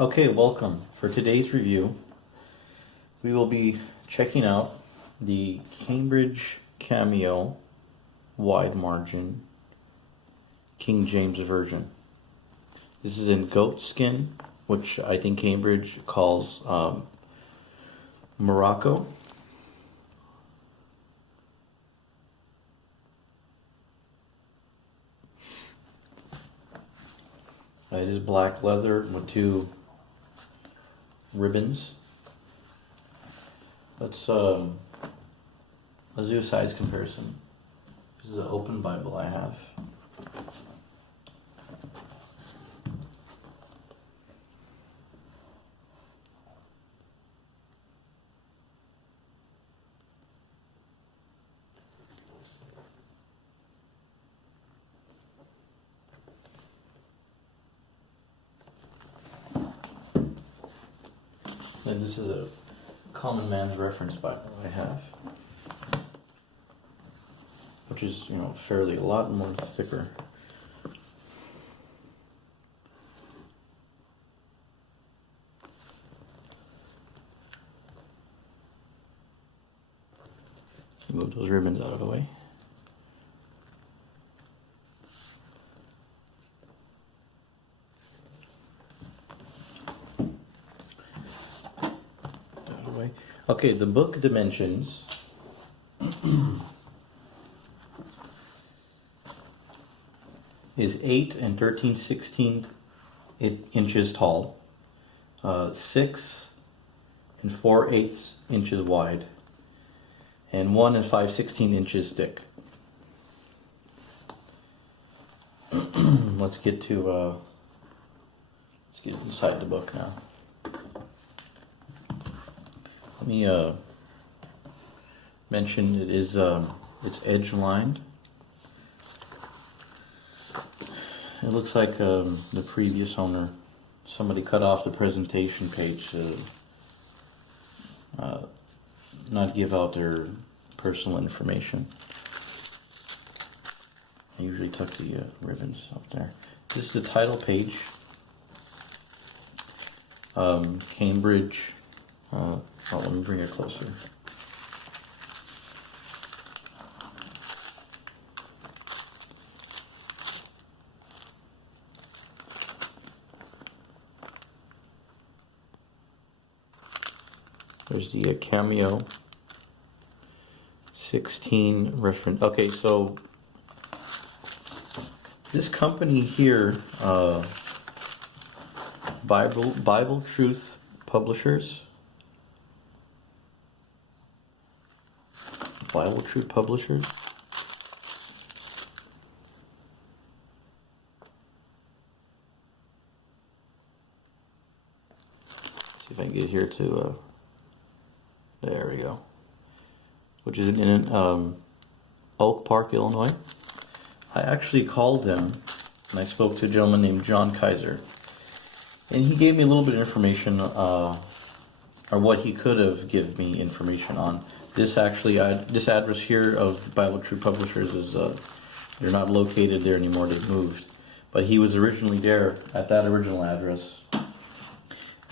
Okay, welcome. For today's review, we will be checking out the Cambridge Cameo wide margin King James Version. This is in goat skin, which I think Cambridge calls Morocco. It is black leather with two ribbons. Let's do a size comparison. This is an open Bible I have. And this is a Common Man's Reference Bible I have, which is, fairly a lot more thicker. Move those ribbons out of the way. Okay, the book dimensions is 8 and 13/16 inches tall, 6 and 4/8 inches wide, and 1 and 5/16 inches thick. Let's get inside the book now. Let me mention it is it's edge lined. It looks like the previous owner, somebody cut off the presentation page to not give out their personal information. I usually tuck the ribbons up there. This is the title page. Cambridge. Let me bring it closer. There's the Cameo 16 reference. Okay, so this company here, Bible Truth Publishers. Bible Truth Publishers. See if I can get here to. There we go. Which is in Oak Park, Illinois. I actually called them and I spoke to a gentleman named John Kaiser, and he gave me a little bit of information, or what he could have given me information on. This address here of Bible True Publishers is, they're not located there anymore, they've moved. But he was originally there at that original address.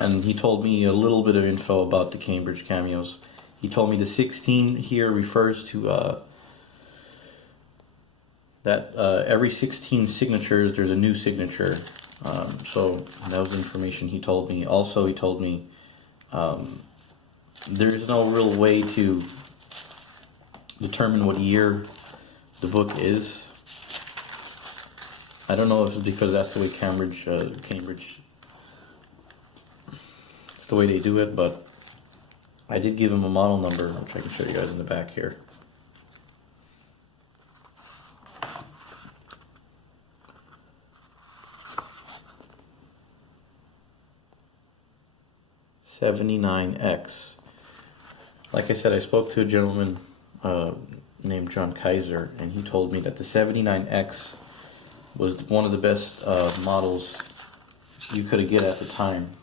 And he told me a little bit of info about the Cambridge Cameos. He told me the 16 here refers to that every 16 signatures, there's a new signature. So that was information he told me. Also, he told me there is no real way to determine what year the book is. I don't know if it's because that's the way Cambridge, it's the way they do it, but I did give him a model number, which I can show you guys in the back here. '79X. Like I said, I spoke to a gentleman named John Kaiser, and he told me that the 79X was one of the best models you could get at the time.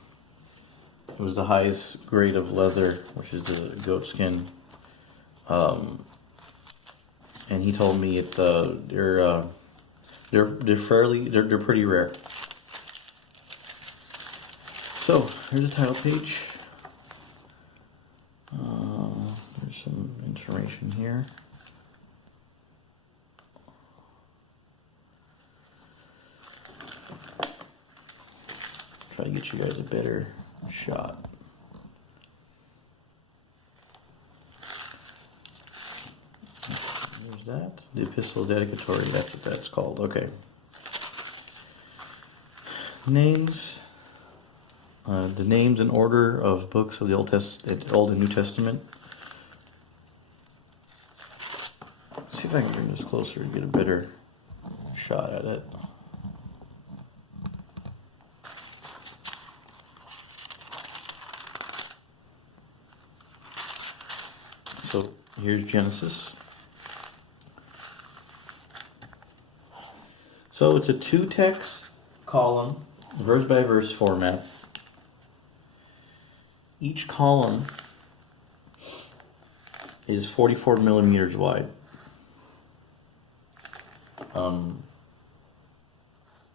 It was the highest grade of leather, which is the goat skin, and he told me they're pretty rare. So here's the title page. There's some information here. Try to get you guys a better shot. There's that. The epistle dedicatory, that's what that's called. Okay. Names. The names and order of books of the Old and New Testament. Let's see if I can bring this closer and get a better shot at it. So here's Genesis. So it's a 2-text column, verse by verse format. Each column is 44 millimeters wide.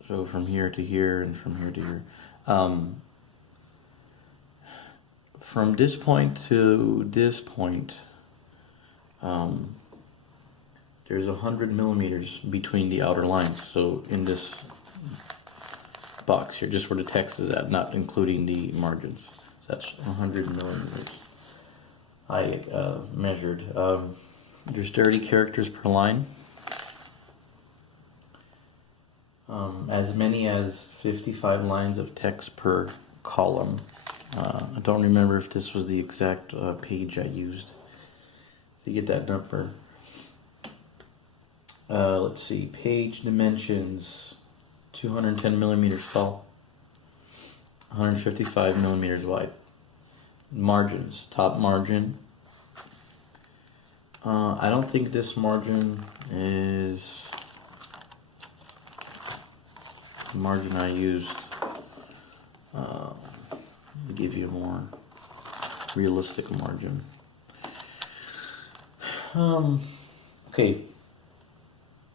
So from here to here and from here to here. From this point to this point, there's 100 millimeters between the outer lines. So in this box here, just where the text is at, not including the margins. That's 100 millimeters. I measured. There's 30 characters per line. As many as 55 lines of text per column. I don't remember if this was the exact page I used to get that number. Let's see, page dimensions, 210 millimeters tall, 155 millimeters wide. Margins, top margin. I don't think this margin is the margin I used. To give you a more realistic margin. Okay.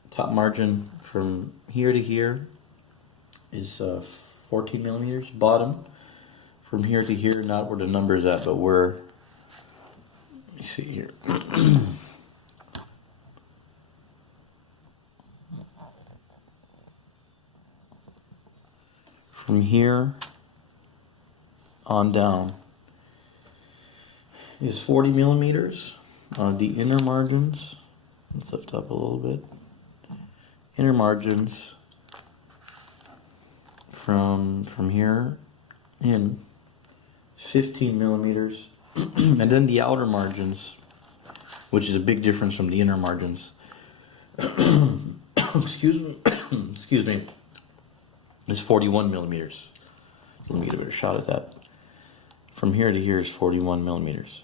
Top margin from here to here is 14 millimeters. Bottom from here to here, not where the number is at, but where, let me see here. From here on down is 40 millimeters. The inner margins, let's lift up a little bit. Inner margins from here in 15 millimeters. And then the outer margins, which is a big difference from the inner margins. Excuse me, is 41 millimeters. Let me get a better shot at that. From here to here is 41 millimeters.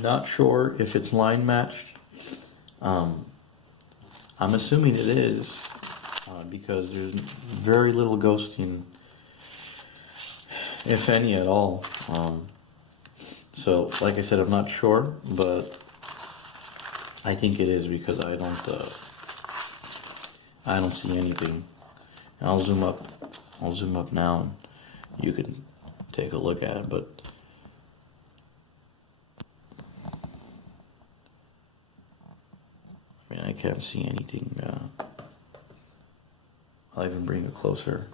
Not sure if it's line matched. I'm assuming it is, because there's very little ghosting, if any at all. So, like I said, I'm not sure, but I think it is, because I don't see anything. I'll zoom up now, and you can take a look at it. But I mean, I can't see anything. I'll even bring it closer.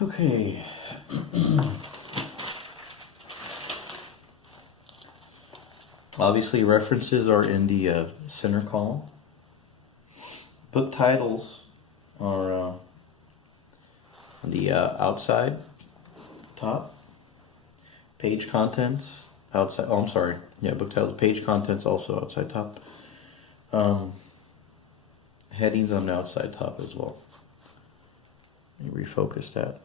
Okay. Obviously, references are in the center column. Book titles are on the outside top. Page contents outside. Oh, I'm sorry. Yeah, book titles. Page contents also outside top. Headings on the outside top as well. Let me refocus that.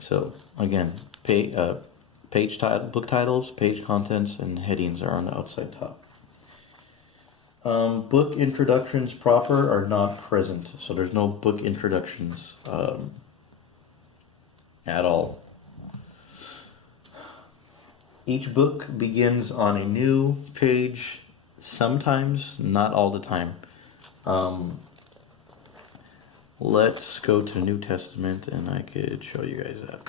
So again, page title, book titles, page contents, and headings are on the outside top. Book introductions proper are not present, so there's no book introductions at all. Each book begins on a new page, sometimes, not all the time. Let's go to the New Testament and I could show you guys that.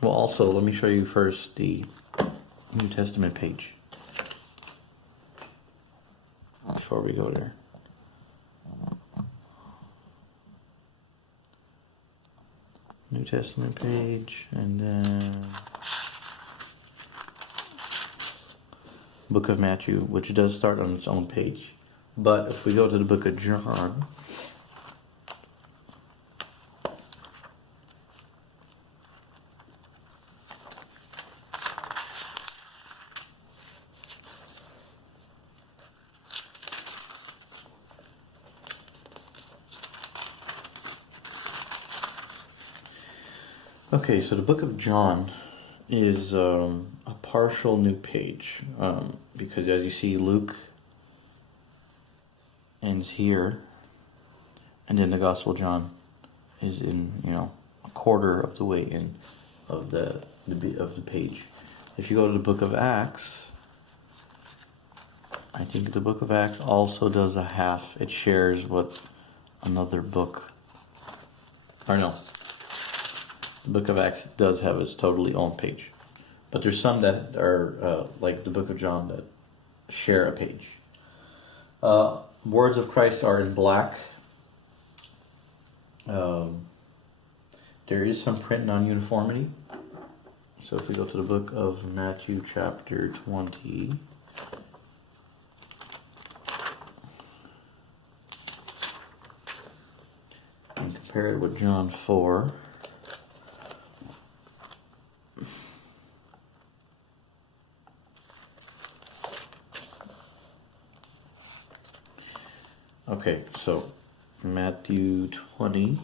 Well, also, let me show you first the New Testament page before we go there. New Testament page, and then Book of Matthew, which does start on its own page. But if we go to the Book of John, okay, so the Book of John is a partial new page, because as you see, Luke ends here, and then the Gospel of John is in, a quarter of the way in of the page. If you go to the Book of Acts, I think the Book of Acts also does a half. It shares what another book, or no, the Book of Acts does have its totally own page. But there's some that are, like the Book of John, that share a page. Words of Christ are in black. There is some print non-uniformity. So if we go to the book of Matthew chapter 20, and compare it with John 4, okay, so Matthew 20.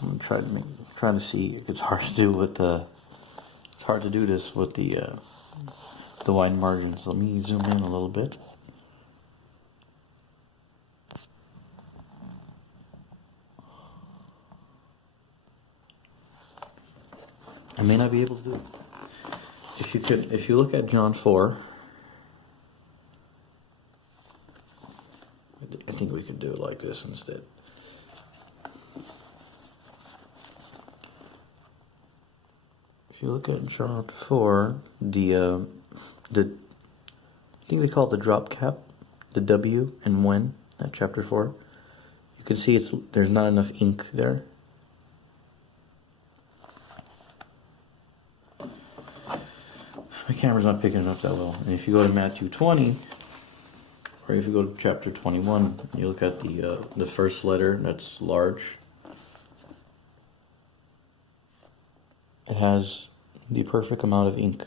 I'm trying to see. It's hard to do with it's hard to do this with the wide margins. Let me zoom in a little bit. I may not be able to do it. If you look at John 4, I think we can do it like this instead. If you look at John 4, I think they call it the drop cap, the W and when at chapter 4. You can see there's not enough ink there. My camera's not picking it up that well. And if you go to Matthew 20, or if you go to chapter 21, you look at the first letter that's large. It has the perfect amount of ink.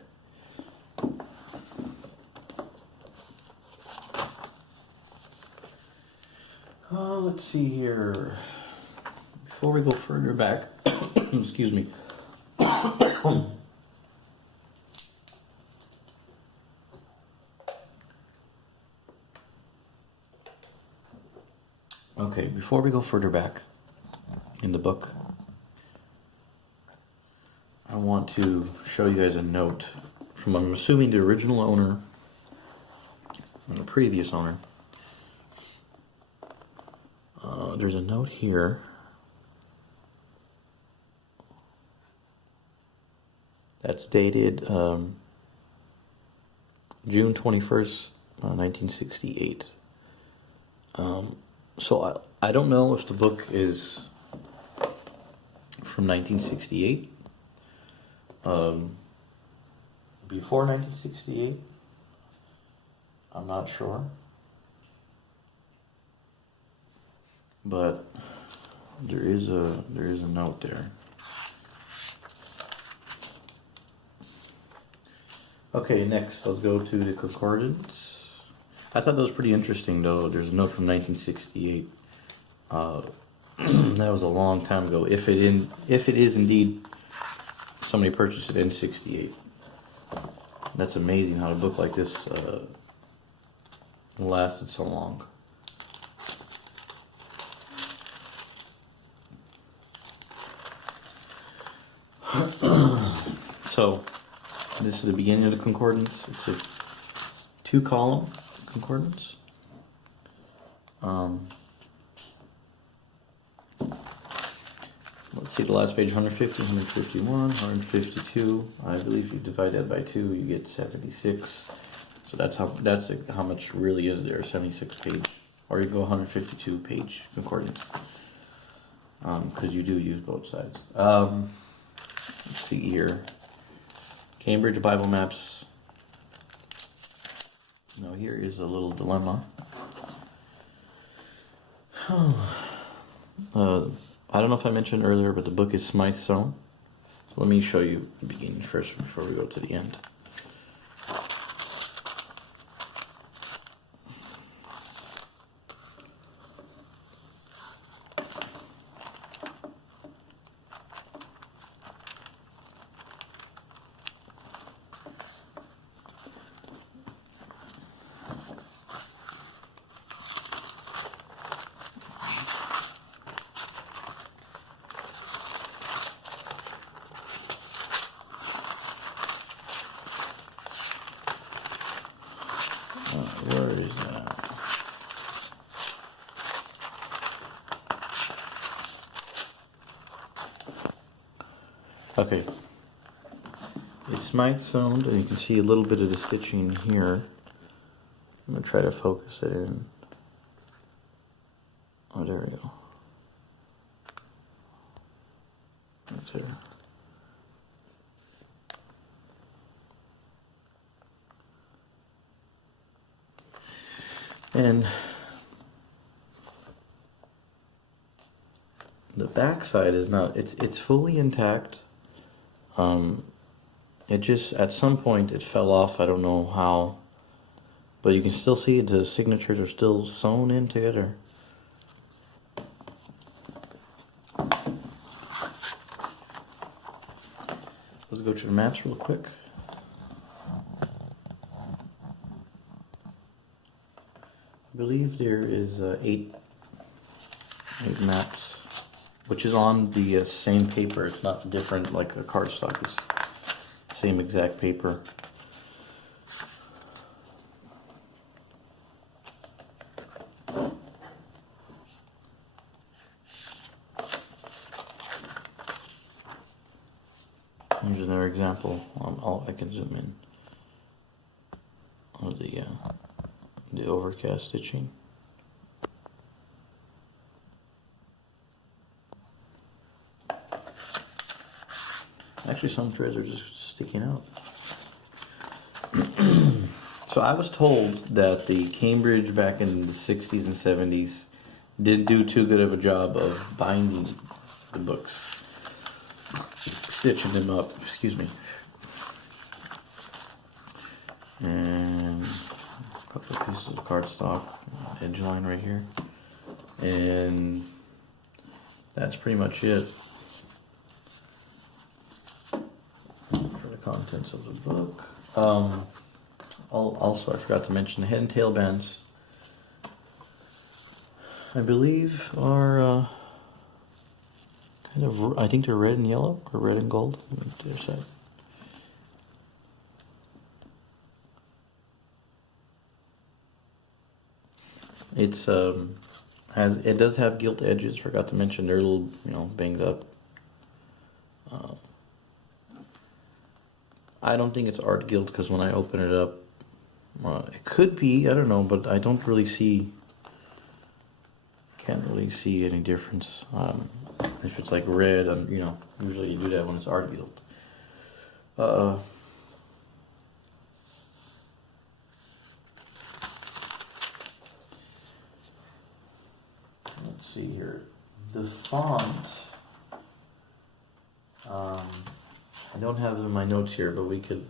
Let's see here. Before we go further back, excuse me. Okay, before we go further back in the book, I want to show you guys a note from, I'm assuming, the original owner and the previous owner. There's a note here that's dated June 21st, 1968. So I don't know if the book is from 1968, before 1968, I'm not sure, but there is a note there. Okay, next let's go to the Concordance. I thought that was pretty interesting, though. There's a note from 1968. That was a long time ago. If it is indeed somebody purchased it in '68, that's amazing how a book like this lasted so long. So this is the beginning of the concordance. It's a 2-column concordance. Let's see the last page, 150, 151, 152. I believe if you divide that by 2, you get 76. So that's how much really is there, 76 page. Or you go 152 page concordance. Because you do use both sides. Let's see here. Cambridge Bible Maps. Now here is a little dilemma. I don't know if I mentioned earlier, but the book is Smythe sewn. So let me show you the beginning first before we go to the end. Where is that? Okay. It's Smythe sewn, and you can see a little bit of the stitching here. I'm going to try to focus it in. Oh, there we go. That's it. And the back side is not, it's fully intact. It just, at some point it fell off, I don't know how, but you can still see the signatures are still sewn in together. Let's go to the maps real quick. I believe there is 8 maps, which is on the same paper. It's not different like a cardstock. It's same exact paper. Here's another example. I can zoom in of the overcast stitching. Actually, some threads are just sticking out. So I was told that the Cambridge back in the 60s and 70s didn't do too good of a job of binding the books, stitching them up, excuse me. And a couple of pieces of cardstock, edge line right here. And that's pretty much it for the contents of the book. Also, I forgot to mention the head and tail bands, I believe, are kind of, I think they're red and yellow, or red and gold. There's that. It's it does have gilt edges. Forgot to mention they're a little, banged up. I don't think it's art gilt because when I open it up, it could be. I don't know, but I don't really see. Can't really see any difference. If it's like red, usually you do that when it's art gilt. Let's see here. The font. I don't have it in my notes here, but we could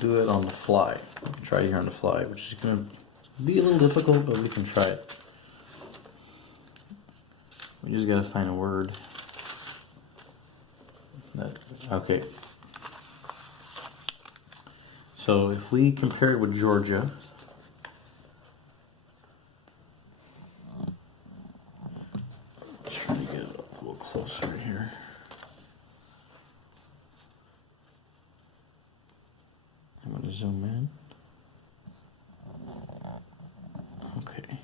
do it on the fly. We can try it here on the fly, which is going to be a little difficult, but we can try it. We just got to find a word. Okay. So if we compare it with Georgia, try to get it a little closer here. I'm going to zoom in. Okay.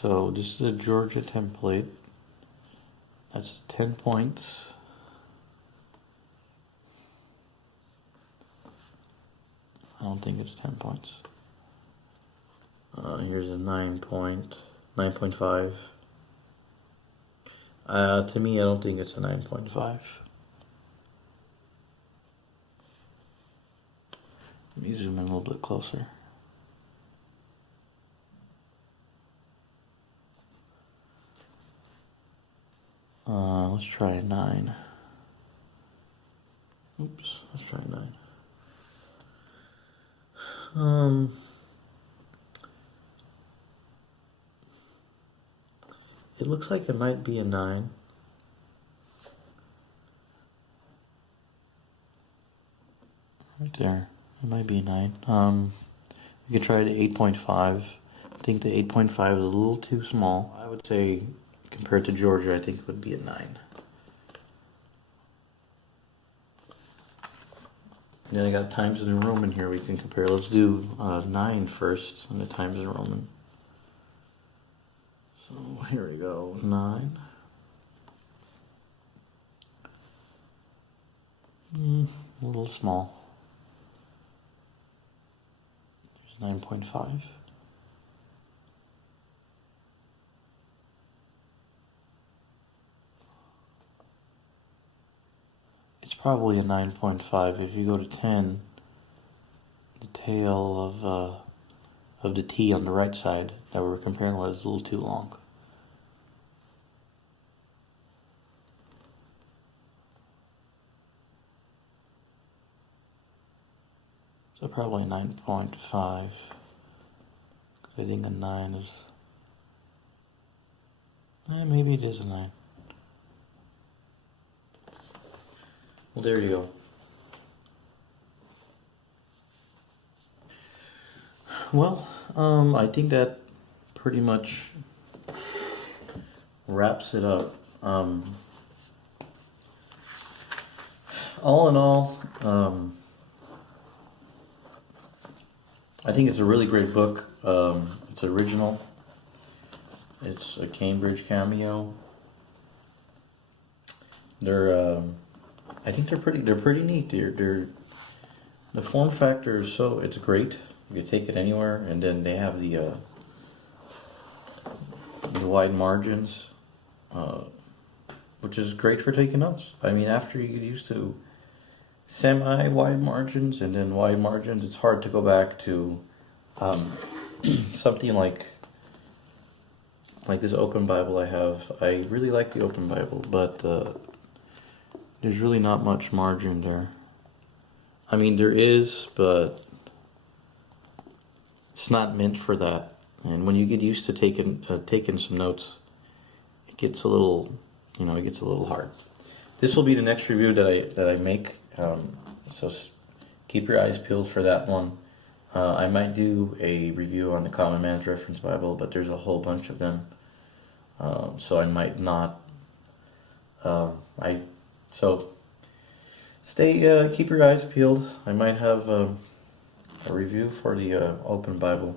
So this is a Georgia template. That's 10 points. I don't think it's 10 points. Here's a 9.5. To me, I don't think it's a 9.5. Let me zoom in a little bit closer. Let's try a 9. Oops, let's try a 9. It looks like it might be a 9. Right there. It might be a 9. We could try it at 8.5. I think the 8.5 is a little too small. I would say, compared to Georgia, I think it would be a 9. And then I got Times New Roman here we can compare. Let's do 9 first on the Times New Roman. So here we go, 9. A little small. There's 9.5. It's probably a 9.5. If you go to 10, the tail of the T on the right side that we're comparing with is a little too long. So probably 9.5. I think a 9 is... maybe it is a 9. Well, there you go. Well, I think that pretty much wraps it up. All in all, I think it's a really great book. It's original. It's a Cambridge Cameo. I think they're pretty neat. The form factor is it's great. You can take it anywhere, and then they have the wide margins, which is great for taking notes. I mean, after you get used to semi-wide margins and then wide margins, it's hard to go back to something like this open Bible I have. I really like the open Bible, but there's really not much margin there. I mean, there is, but it's not meant for that. And when you get used to taking some notes, it gets a little, it gets a little hard. This will be the next review that I make. So keep your eyes peeled for that one. I might do a review on the Common Man's Reference Bible, but there's a whole bunch of them. So I might not. So keep your eyes peeled. I might have a review for the open Bible.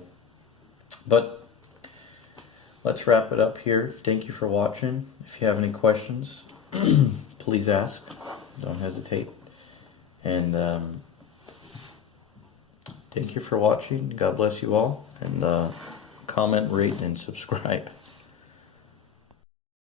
But let's wrap it up here. Thank you for watching. If you have any questions, please ask. Don't hesitate. And thank you for watching. God bless you all. And comment, rate, and subscribe.